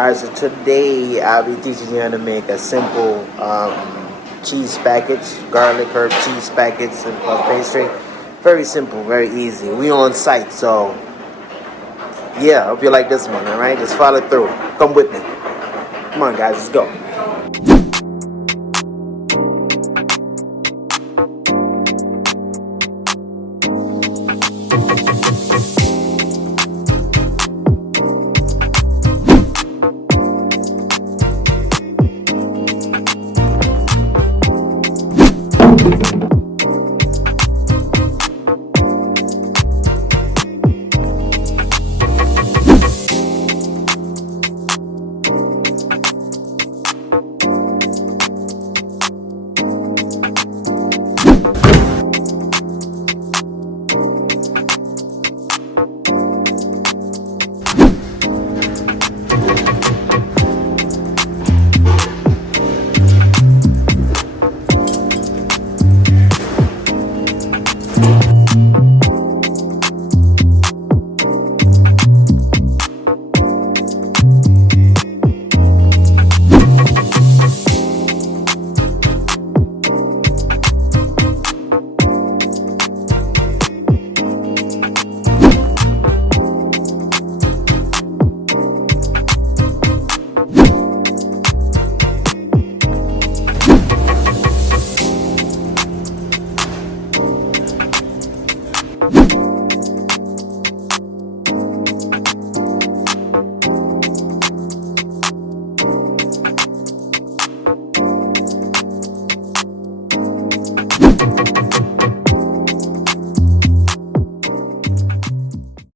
Alright, so today I'll be teaching you how to make a simple cheese package, garlic herb cheese package and puff pastry. Very simple, very easy. We on site, so yeah, I hope you like this one, alright? Just follow through. Come with me. Come on guys, let's go.